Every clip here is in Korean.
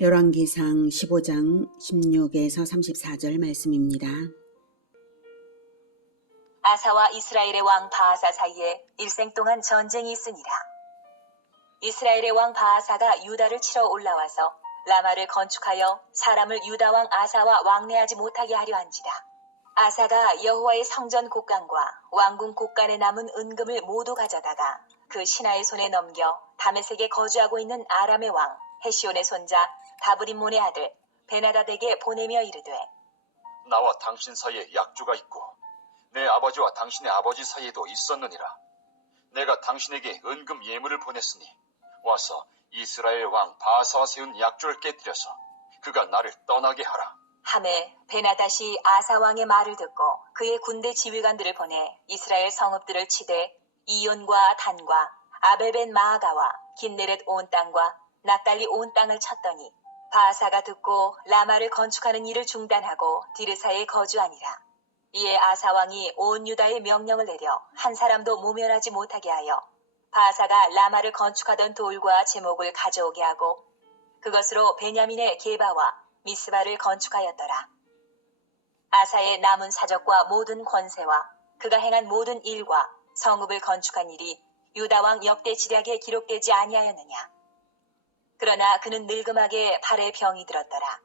열왕기상 15장 16에서 34절 말씀입니다. 아사와 이스라엘의 왕 바아사 사이에 일생 동안 전쟁이 있으니라. 이스라엘의 왕 바아사가 유다를 치러 올라와서 라마를 건축하여 사람을 유다 왕 아사와 왕래하지 못하게 하려 한지라. 아사가 여호와의 성전 곳간과 왕궁 곳간에 남은 은금을 모두 가져다가 그 신하의 손에 넘겨 다메섹에 거주하고 있는 아람의 왕 헤시온의 손자 다브림몬의 아들 베나닷에게 보내며 이르되, 나와 당신 사이에 약조가 있고 내 아버지와 당신의 아버지 사이에도 있었느니라. 내가 당신에게 은금 예물을 보냈으니 와서 이스라엘 왕 바아사와 세운 약조를 깨뜨려서 그가 나를 떠나게 하라. 하매 베나닷이 아사 왕의 말을 듣고 그의 군대 지휘관들을 보내 이스라엘 성읍들을 치되 이온과 단과 아벨벤 마아가와 긴네렛 온 땅과 납달리 온 땅을 쳤더니 바아사가 듣고 라마를 건축하는 일을 중단하고 디르사에 거주하니라. 이에 아사 왕이 온 유다에 명령을 내려 한 사람도 모면하지 못하게 하여 바아사가 라마를 건축하던 돌과 제목을 가져오게 하고 그것으로 베냐민의 게바와 미스바를 건축하였더라. 아사의 남은 사적과 모든 권세와 그가 행한 모든 일과 성읍을 건축한 일이 유다 왕 역대 지략에 기록되지 아니하였느냐. 그러나 그는 늙음하게 발에 병이 들었더라.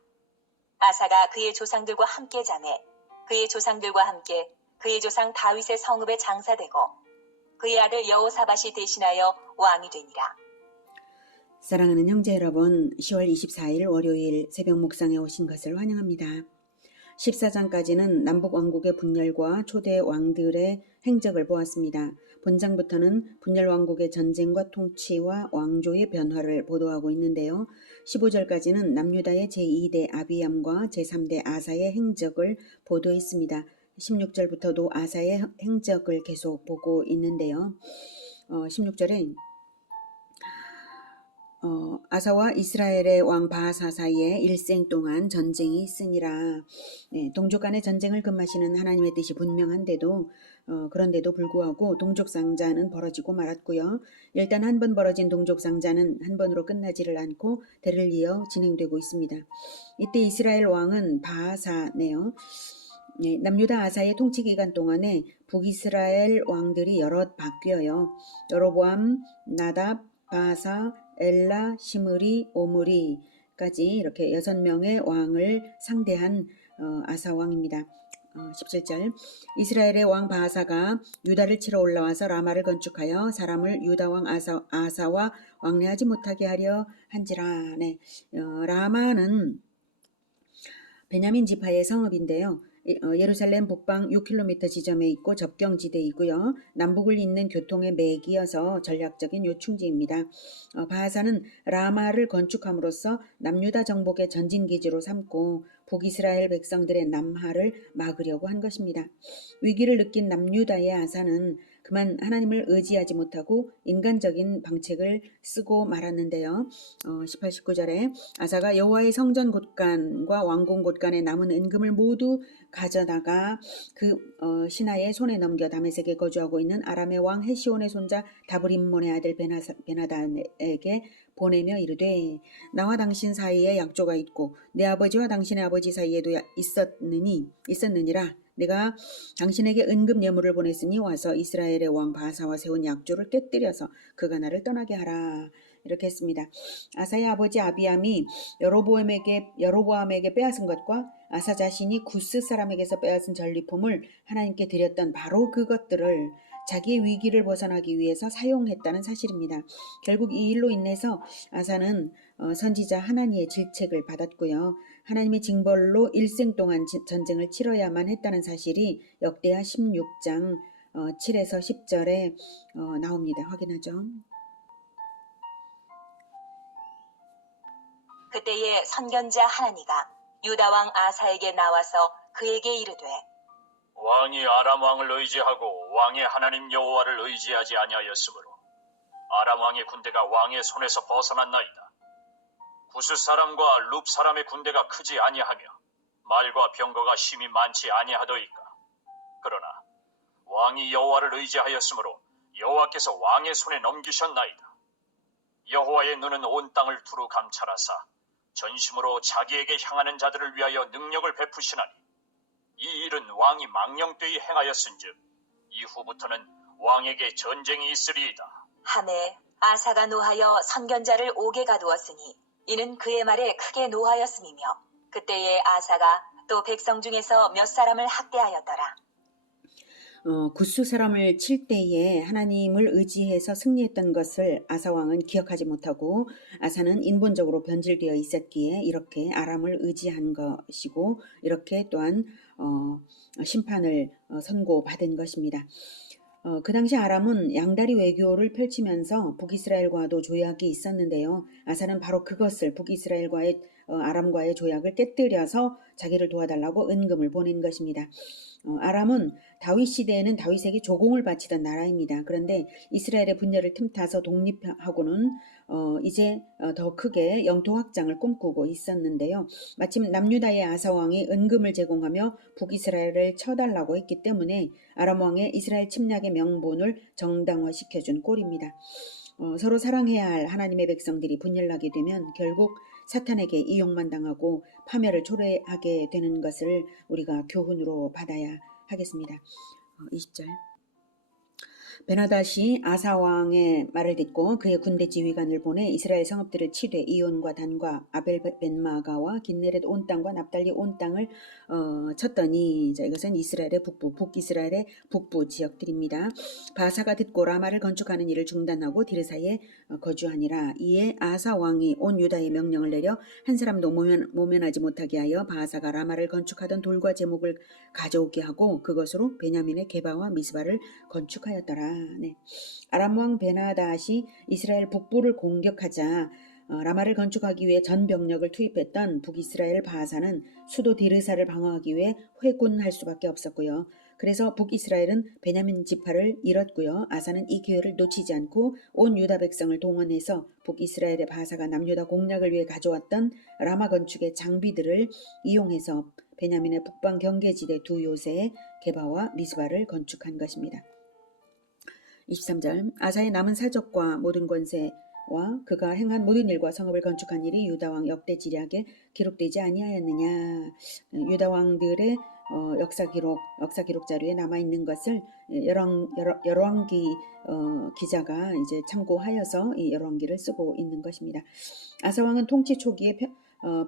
아사가 그의 조상들과 함께 자매 그의 조상들과 함께 그의 조상 다윗의 성읍에 장사되고 그의 아들 여호사밧이 대신하여 왕이 되니라. 사랑하는 형제 여러분, 10월 24일 월요일 새벽 묵상에 오신 것을 환영합니다. 14장까지는 남북 왕국의 분열과 초대 왕들의 행적을 보았습니다. 본장부터는 분열 왕국의 전쟁과 통치와 왕조의 변화를 보도하고 있는데요. 15절까지는 남유다의 제2대 아비암과 제3대 아사의 행적을 보도했습니다. 16절부터도 아사의 행적을 계속 보고 있는데요. 16절에 아사와 이스라엘의 왕 바아사 사이에 일생 동안 전쟁이 있으니라. 동족 간의 전쟁을 금하시는 하나님의 뜻이 분명한데도 그런데도 불구하고 동족상자는 벌어지고 말았고요. 일단 한 번 벌어진 동족상자는 한 번으로 끝나지를 않고 대를 이어 진행되고 있습니다. 이때 이스라엘 왕은 바아사네요. 남유다 아사의 통치 기간 동안에 북이스라엘 왕들이 여럿 바뀌어요. 여로보암, 나답, 바아사, 엘라, 시므리, 오므리까지 이렇게 6명의 왕을 상대한 아사 왕입니다. 17절 이스라엘의 왕 바아사가 유다를 치러 올라와서 라마를 건축하여 사람을 유다 왕 아사와 왕래하지 못하게 하려 한지라. 라마는 베냐민 지파의 성읍인데요. 예루살렘 북방 6km 지점에 있고 접경지대이고요. 남북을 잇는 교통의 맥이어서 전략적인 요충지입니다. 바하사는 라마를 건축함으로써 남유다 정복의 전진기지로 삼고 북이스라엘 백성들의 남하를 막으려고 한 것입니다. 위기를 느낀 남유다의 아사는 그만 하나님을 의지하지 못하고 인간적인 방책을 쓰고 말았는데요. 18, 19절에 아사가 여호와의 성전 곳간과 왕궁 곳간에 남은 은금을 모두 가져다가 그 신하의 손에 넘겨 다메섹에 거주하고 있는 아람의 왕 헤시온의 손자 다브림몬의 아들 베나닷에게 보내며 이르되, 나와 당신 사이에 약조가 있고 내 아버지와 당신의 아버지 사이에도 있었느니라. 내가 당신에게 은금 예물을 보냈으니 와서 이스라엘의 왕 바아사와 세운 약조를 깨뜨려서 그가 나를 떠나게 하라. 이렇게 했습니다. 아사의 아버지 아비암이 여로보암에게 빼앗은 것과 아사 자신이 구스 사람에게서 빼앗은 전리품을 하나님께 드렸던 바로 그것들을 자기의 위기를 벗어나기 위해서 사용했다는 사실입니다. 결국 이 일로 인해서 아사는 선지자 하나니의 질책을 받았고요. 하나님의 징벌로 일생 동안 전쟁을 치러야만 했다는 사실이 역대하 16장 7에서 10절에 나옵니다. 확인하죠. 그때에 선견자 하나니가 유다 왕 아사에게 나와서 그에게 이르되, 왕이 아람 왕을 의지하고 왕의 하나님 여호와를 의지하지 아니하였으므로 아람 왕의 군대가 왕의 손에서 벗어났나이다. 구스 사람과 룹 사람의 군대가 크지 아니하며 말과 병거가 심히 많지 아니하더이까. 그러나 왕이 여호와를 의지하였으므로 여호와께서 왕의 손에 넘기셨나이다. 여호와의 눈은 온 땅을 두루 감찰하사 전심으로 자기에게 향하는 자들을 위하여 능력을 베푸시나니 이 일은 왕이 망령되이 행하였은즉 이후부터는 왕에게 전쟁이 있으리이다. 하매 아사가 노하여 선견자를 옥에 가두었으니 이는 그의 말에 크게 노하였음이며 그때에 아사가 또 백성 중에서 몇 사람을 학대하였더라. 굿수 사람을 칠 때에 하나님을 의지해서 승리했던 것을 아사 왕은 기억하지 못하고 아사는 인본적으로 변질되어 있었기에 이렇게 아람을 의지한 것이고 이렇게 또한 심판을 선고받은 것입니다. 그 당시 아람은 양다리 외교를 펼치면서 북이스라엘과도 조약이 있었는데요. 아사는 바로 그것을 북이스라엘과의 아람과의 조약을 깨뜨려서 자기를 도와달라고 은금을 보낸 것입니다. 아람은 다윗 시대에는 다윗에게 조공을 바치던 나라입니다. 그런데 이스라엘의 분열을 틈타서 독립하고는 이제 더 크게 영토 확장을 꿈꾸고 있었는데요. 마침 남유다의 아사 왕이 은금을 제공하며 북이스라엘을 쳐달라고 했기 때문에 아람 왕의 이스라엘 침략의 명분을 정당화시켜준 꼴입니다. 서로 사랑해야 할 하나님의 백성들이 분열나게 되면 결국 사탄에게 이용만 당하고 파멸을 초래하게 되는 것을 우리가 교훈으로 받아야 하겠습니다. 20절. 베나닷이 아사 왕의 말을 듣고 그의 군대 지휘관을 보내 이스라엘 성읍들을 치되 이온과 단과 아벨벤마가와 긴네렛 온 땅과 납달리 온 땅을 쳤더니 이것은 이스라엘의 북이스라엘의 북부 지역들입니다. 바사가 듣고 라마를 건축하는 일을 중단하고 디르사에 거주하니라. 이에 아사 왕이 온 유다에 명령을 내려 한 사람도 모면하지 못하게 하여 바사가 라마를 건축하던 돌과 제목을 가져오게 하고 그것으로 베냐민의 게바와 미스바를 건축하였더라. 네. 아람 왕 베나닷이 이스라엘 북부를 공격하자 라마를 건축하기 위해 전 병력을 투입했던 북이스라엘 바사는 수도 디르사를 방어하기 위해 회군할 수밖에 없었고요. 그래서 북이스라엘은 베냐민 지파를 잃었고요. 아사는 이 기회를 놓치지 않고 온 유다 백성을 동원해서 북이스라엘의 바사가 남유다 공략을 위해 가져왔던 라마 건축의 장비들을 이용해서 베냐민의 북방 경계지대 두 요새에 게바와 미스바를 건축한 것입니다. 23절. 아사의 남은 사적과 모든 권세와 그가 행한 모든 일과 성읍을 건축한 일이 유다왕 역대지략에 기록되지 아니하였느냐. 유다왕들의 역사 기록 자료에 남아 있는 것을 열왕기 기자가 이제 참고하여서 이 열왕기를 쓰고 있는 것입니다. 아사 왕은 통치 초기에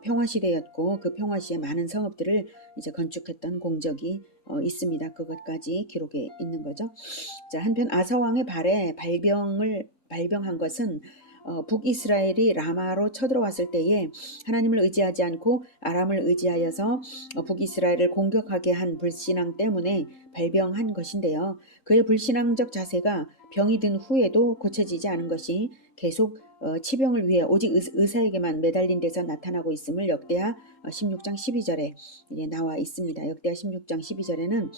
평화 시대였고 그 평화 시에 많은 성읍들을 이제 건축했던 공적이 있습니다. 그것까지 기록에 있는 거죠. 자, 한편 아사 왕의 발에 발병한 것은 북이스라엘이 라마로 쳐들어왔을 때에 하나님을 의지하지 않고 아람을 의지하여서 북이스라엘을 공격하게 한 불신앙 때문에 발병한 것인데요. 그의 불신앙적 자세가 병이 든 후에도 고쳐지지 않은 것이 계속 치병을 위해 오직 의사에게만 매달린 데서 나타나고 있음을 역대하 16장 12절에 나와 있습니다. 역대하 16장 12절에는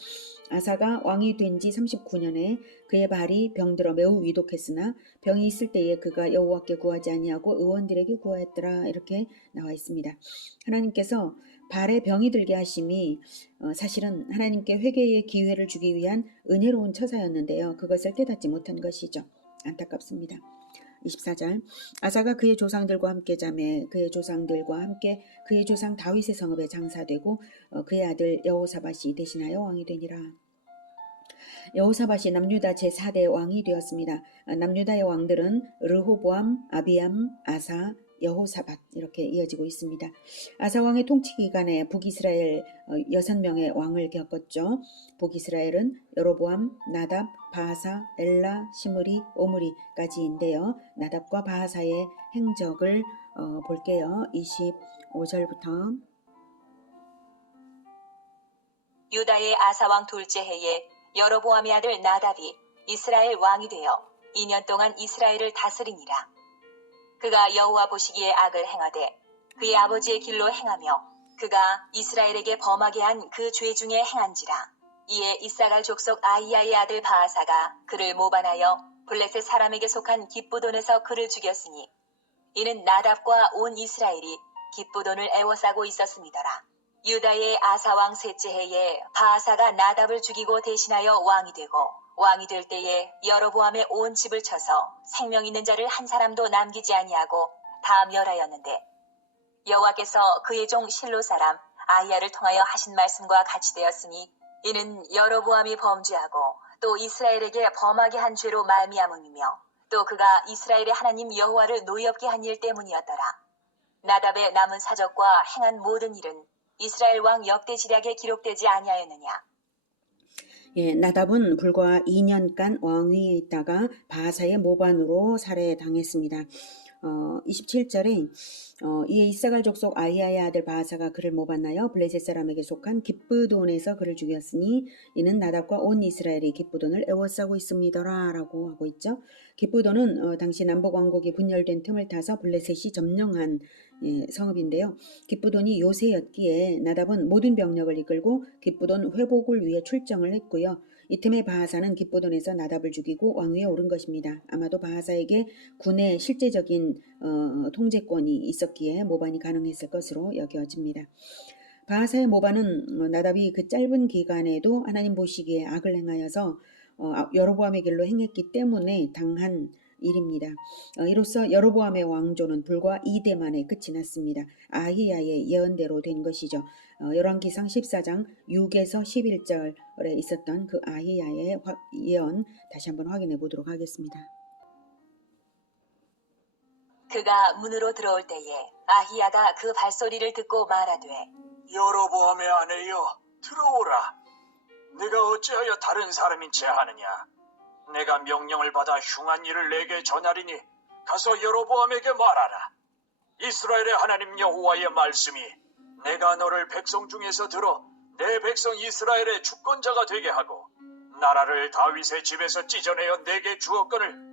아사가 왕이 된 지 39년에 그의 발이 병들어 매우 위독했으나 병이 있을 때에 그가 여호와께 구하지 아니하고 의원들에게 구하였더라 이렇게 나와 있습니다. 하나님께서 발에 병이 들게 하심이 사실은 하나님께 회개의 기회를 주기 위한 은혜로운 처사였는데요. 그것을 깨닫지 못한 것이죠. 안타깝습니다. 24절. 아사가 그의 조상들과 함께 자매 그의 조상들과 함께 그의 조상 다윗의 성읍에 장사되고 그의 아들 여호사밧이 대신하여 왕이 되니라. 여호사밧이 남유다 제4대 왕이 되었습니다. 남유다의 왕들은 르호보암, 아비암, 아사, 여호사밧 이렇게 이어지고 있습니다. 아사 왕의 통치 기간에 북이스라엘 6명의 왕을 겪었죠. 북이스라엘은 여로보암, 나답, 바하사, 엘라, 시므리, 오므리까지인데요. 나답과 바하사의 행적을 볼게요. 25절부터 유다의 아사왕 둘째 해에 여로보암의 아들 나답이 이스라엘 왕이 되어 2년 동안 이스라엘을 다스리니라. 그가 여호와 보시기에 악을 행하되 그의 아버지의 길로 행하며 그가 이스라엘에게 범하게 한 그 죄 중에 행한지라. 이에 이사갈 족속 아이야의 아들 바하사가 그를 모반하여 블레셋 사람에게 속한 깁부돈에서 그를 죽였으니 이는 나답과 온 이스라엘이 깁부돈을 애워싸고 있었음이더라. 유다의 아사왕 셋째 해에 바하사가 나답을 죽이고 대신하여 왕이 되고 왕이 될 때에 여로보암의 온 집을 쳐서 생명 있는 자를 한 사람도 남기지 아니하고 다 멸하였는데 여호와께서 그의 종 실로 사람 아히야를 통하여 하신 말씀과 같이 되었으니 이는 여로보암이 범죄하고 또 이스라엘에게 범하게 한 죄로 말미암음이며 또 그가 이스라엘의 하나님 여호와를 노엽게 한 일 때문이었더라. 나답의 남은 사적과 행한 모든 일은 이스라엘 왕 역대지략에 기록되지 아니하였느냐. 예, 나답은 불과 2년간 왕위에 있다가 바하사의 모반으로 살해당했습니다. 27절에 이에 이사갈 족속 아히야의 아들 바하사가 그를 모반하여 블레셋 사람에게 속한 기브돈에서 그를 죽였으니 이는 나답과 온 이스라엘이 기브돈을 애워싸고 있습니다라 라고 하고 있죠. 기브돈은 당시 남북 왕국이 분열된 틈을 타서 블레셋이 점령한 성읍인데요. 기브돈이 요새였기에 나답은 모든 병력을 이끌고 기브돈 회복을 위해 출정을 했고요. 이 틈에 바하사는 기브돈에서 나답을 죽이고 왕위에 오른 것입니다. 아마도 바하사에게 군의 실제적인 통제권이 있었기에 모반이 가능했을 것으로 여겨집니다. 바하사의 모반은 나답이 그 짧은 기간에도 하나님 보시기에 악을 행하여서 여로보암의 길로 행했기 때문에 당한 일입니다. 이로써 여로보암의 왕조는 불과 2대 만에 끝이 났습니다. 아히야의 예언대로 된 것이죠. 열왕기상 14장 6에서 11절에 있었던 그 아히야의 예언 다시 한번 확인해 보도록 하겠습니다. 그가 문으로 들어올 때에 아히야가 그 발소리를 듣고 말하되 여로보암의 아내여 들어오라. 내가 어찌하여 다른 사람인 채 하느냐. 내가 명령을 받아 흉한 일을 내게 전하리니 가서 여로보암에게 말하라. 이스라엘의 하나님 여호와의 말씀이 내가 너를 백성 중에서 들어 내 백성 이스라엘의 주권자가 되게 하고 나라를 다윗의 집에서 찢어내어 내게 주었거늘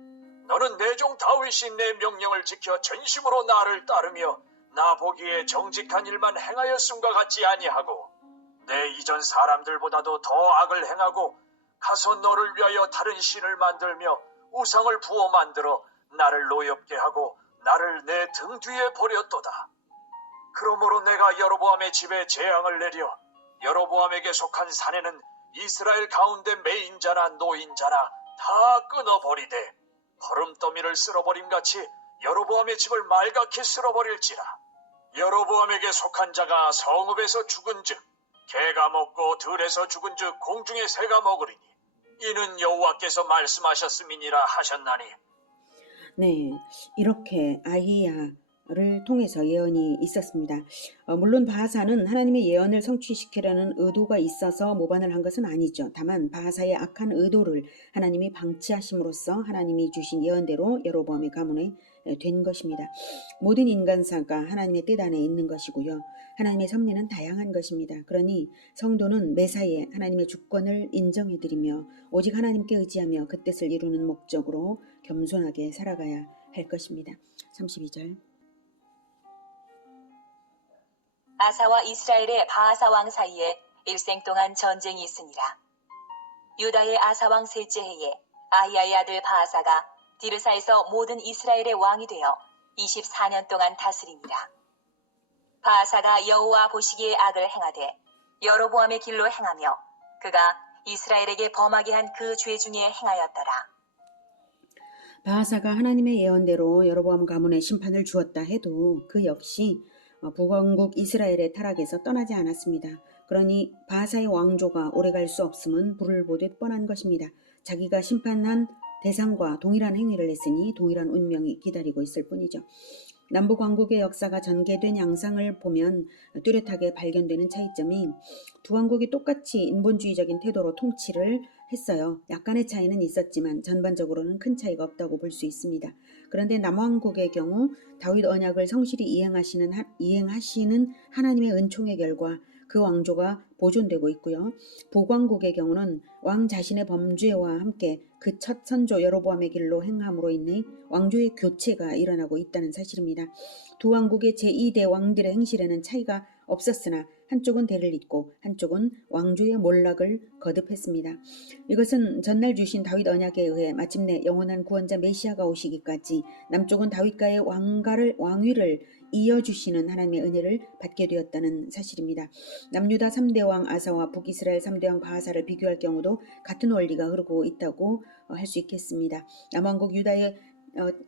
너는 내 종 다윗이 내 명령을 지켜 전심으로 나를 따르며 나 보기에 정직한 일만 행하였음과 같지 아니하고 내 이전 사람들보다도 더 악을 행하고 가서 너를 위하여 다른 신을 만들며 우상을 부어 만들어 나를 노엽게 하고 나를 내 등 뒤에 버렸도다. 그러므로 내가 여로보암의 집에 재앙을 내려 여로보암에게 속한 사내는 이스라엘 가운데 매인자나 노인자나 다 끊어버리되 거름더미를 쓸어버림같이 여로보암의 집을 말갛게 쓸어버릴지라. 여로보암에게 속한 자가 성읍에서 죽은즉 개가 먹고 들에서 죽은즉 공중의 새가 먹으리니 이는 여호와께서 말씀하셨음이니라 하셨나니. 네, 이렇게 아히야를 통해서 예언이 있었습니다. 물론 바하사는 하나님의 예언을 성취시키려는 의도가 있어서 모반을 한 것은 아니죠. 다만 바하사의 악한 의도를 하나님이 방치하심으로써 하나님이 주신 예언대로 여로보암의 가문에 된 것입니다. 모든 인간사가 하나님의 뜻 안에 있는 것이고요. 하나님의 섭리는 다양한 것입니다. 그러니 성도는 매사에 하나님의 주권을 인정해드리며 오직 하나님께 의지하며 그 뜻을 이루는 목적으로 겸손하게 살아가야 할 것입니다. 32절. 아사와 이스라엘의 바하사 왕 사이에 일생 동안 전쟁이 있으니라. 유다의 아사 왕 셋째 해에 아히야의 아들 바하사가 디르사에서 모든 이스라엘의 왕이 되어 24년 동안 다스립니다. 바하사가 여호와 보시기에 악을 행하되 여로보암의 길로 행하며 그가 이스라엘에게 범하게 한 그 죄 중에 행하였더라. 바하사가 하나님의 예언대로 여로보암 가문에 심판을 주었다 해도 그 역시 북왕국 이스라엘의 타락에서 떠나지 않았습니다. 그러니 바하사의 왕조가 오래갈 수 없음은 불을 보듯 뻔한 것입니다. 자기가 심판한 대상과 동일한 행위를 했으니 동일한 운명이 기다리고 있을 뿐이죠. 남북왕국의 역사가 전개된 양상을 보면 뚜렷하게 발견되는 차이점이 두 왕국이 똑같이 인본주의적인 태도로 통치를 했어요. 약간의 차이는 있었지만 전반적으로는 큰 차이가 없다고 볼 수 있습니다. 그런데 남왕국의 경우 다윗 언약을 성실히 이행하시는 하나님의 은총의 결과 그 왕조가 보존되고 있고요. 북왕국의 경우는 왕 자신의 범죄와 함께 그 첫 선조 여로보암의 길로 행함으로 인해 왕조의 교체가 일어나고 있다는 사실입니다. 두 왕국의 제2대 왕들의 행실에는 차이가 없었으나 한쪽은 대를 잇고 한쪽은 왕조의 몰락을 거듭했습니다. 이것은 전날 주신 다윗 언약에 의해 마침내 영원한 구원자 메시아가 오시기까지 남쪽은 다윗과의 왕위를 이어주시는 하나님의 은혜를 받게 되었다는 사실입니다. 남유다 3대 왕 아사와 북이스라엘 3대 왕 바하사를 비교할 경우도 같은 원리가 흐르고 있다고 할 수 있겠습니다. 남왕국 유다의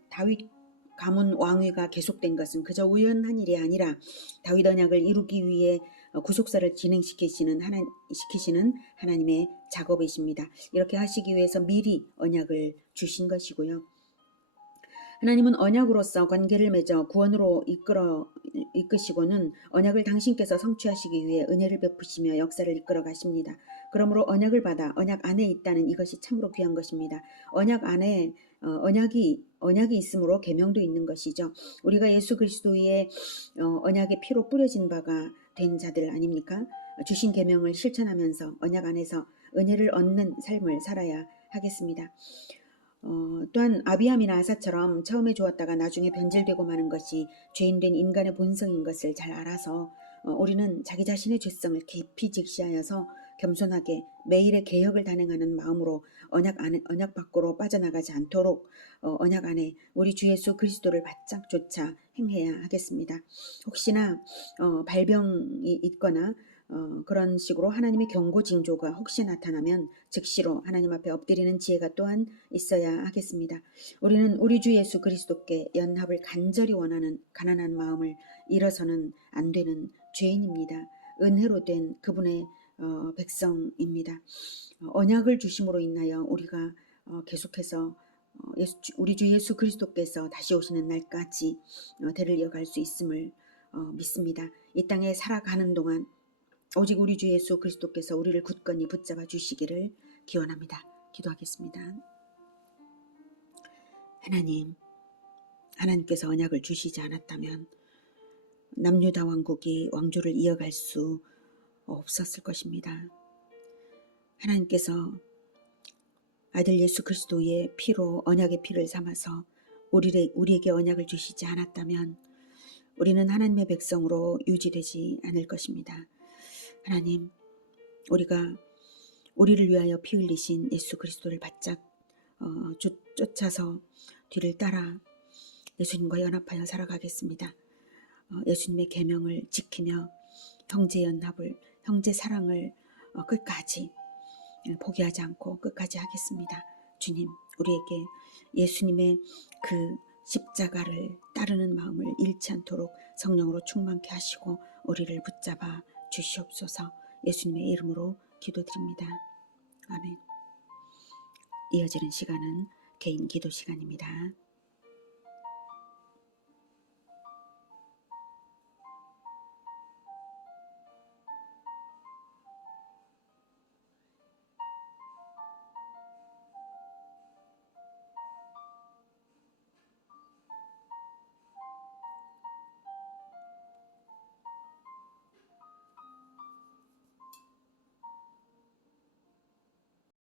다윗 가문 왕위가 계속된 것은 그저 우연한 일이 아니라 다윗 언약을 이루기 위해 구속사를 진행시키시는 하나님의 작업이십니다. 이렇게 하시기 위해서 미리 언약을 주신 것이고요. 하나님은 언약으로서 관계를 맺어 구원으로 이끄시고는 언약을 당신께서 성취하시기 위해 은혜를 베푸시며 역사를 이끌어 가십니다. 그러므로 언약을 받아 언약 안에 있다는 이것이 참으로 귀한 것입니다. 언약 안에 언약이 있으므로 계명도 있는 것이죠. 우리가 예수 그리스도의 언약의 피로 뿌려진 바가 된 자들 아닙니까? 주신 계명을 실천하면서 언약 안에서 은혜를 얻는 삶을 살아야 하겠습니다. 또한 아비암이나 아사처럼 처음에 좋았다가 나중에 변질되고 마는 것이 죄인된 인간의 본성인 것을 잘 알아서 우리는 자기 자신의 죄성을 깊이 직시하여서 겸손하게 매일의 개혁을 단행하는 마음으로 언약 밖으로 빠져나가지 않도록 언약 안에 우리 주 예수 그리스도를 바짝 쫓아 행해야 하겠습니다. 혹시나 발병이 있거나 그런 식으로 하나님의 경고 징조가 혹시 나타나면 즉시로 하나님 앞에 엎드리는 지혜가 또한 있어야 하겠습니다. 우리는 우리 주 예수 그리스도께 연합을 간절히 원하는 가난한 마음을 잃어서는 안 되는 죄인입니다. 은혜로 된 그분의 백성입니다. 언약을 주심으로 인하여 우리가 계속해서 우리 주 예수 그리스도께서 다시 오시는 날까지 대를 이어갈 수 있음을 믿습니다. 이 땅에 살아가는 동안 오직 우리 주 예수 그리스도께서 우리를 굳건히 붙잡아 주시기를 기원합니다. 기도하겠습니다. 하나님께서 언약을 주시지 않았다면 남유다 왕국이 왕조를 이어갈 수 없었을 것입니다. 하나님께서 아들 예수 그리스도의 피로 언약의 피를 삼아서 우리에게 언약을 주시지 않았다면 우리는 하나님의 백성으로 유지되지 않을 것입니다. 하나님, 우리가 우리를 위하여 피 흘리신 예수 그리스도를 바짝 쫓아서 뒤를 따라 예수님과 연합하여 살아가겠습니다. 예수님의 계명을 지키며 형제 연합을, 형제 사랑을 끝까지 포기하지 않고 끝까지 하겠습니다. 주님, 우리에게 예수님의 그 십자가를 따르는 마음을 잃지 않도록 성령으로 충만케 하시고 우리를 붙잡아 주시옵소서. 예수님의 이름으로 기도드립니다. 아멘. 이어지는 시간은 개인 기도 시간입니다.